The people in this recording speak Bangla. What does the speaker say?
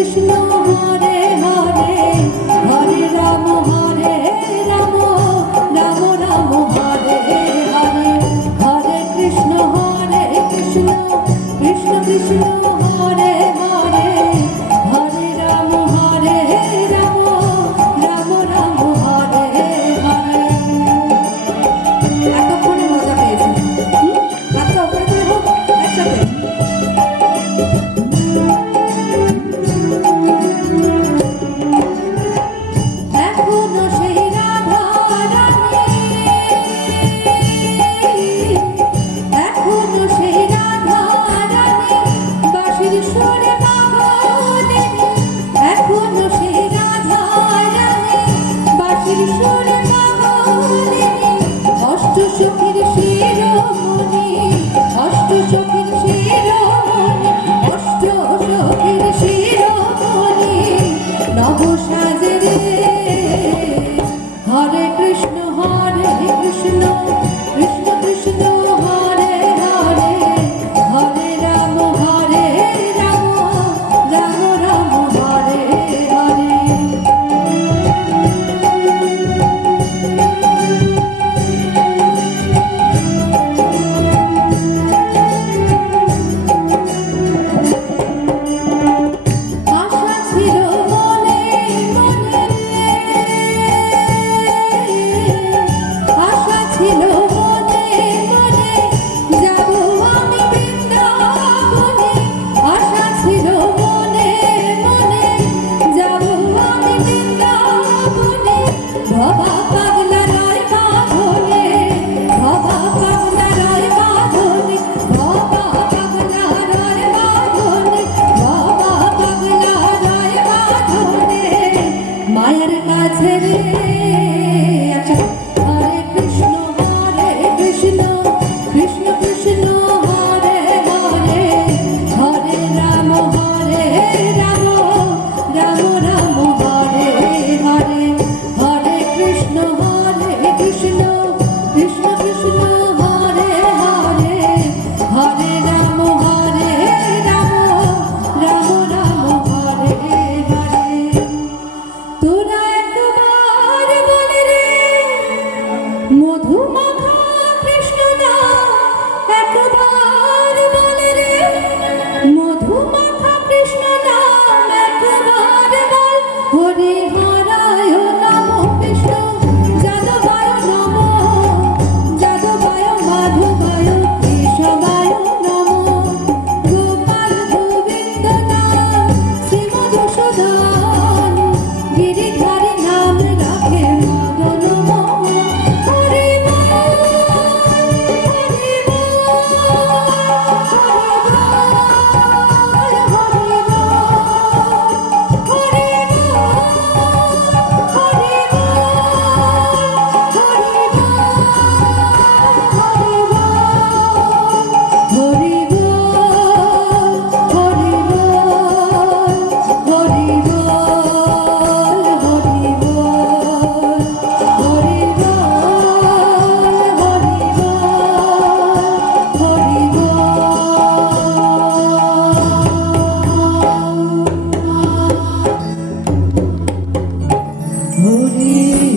কৃষ্ণ সখীর শিরোমণি অষ্ট সখীর শিরোমণি অষ্ট সখীর শিরোমণি নবসা মায়ের কাছে রে। মধুমা মনে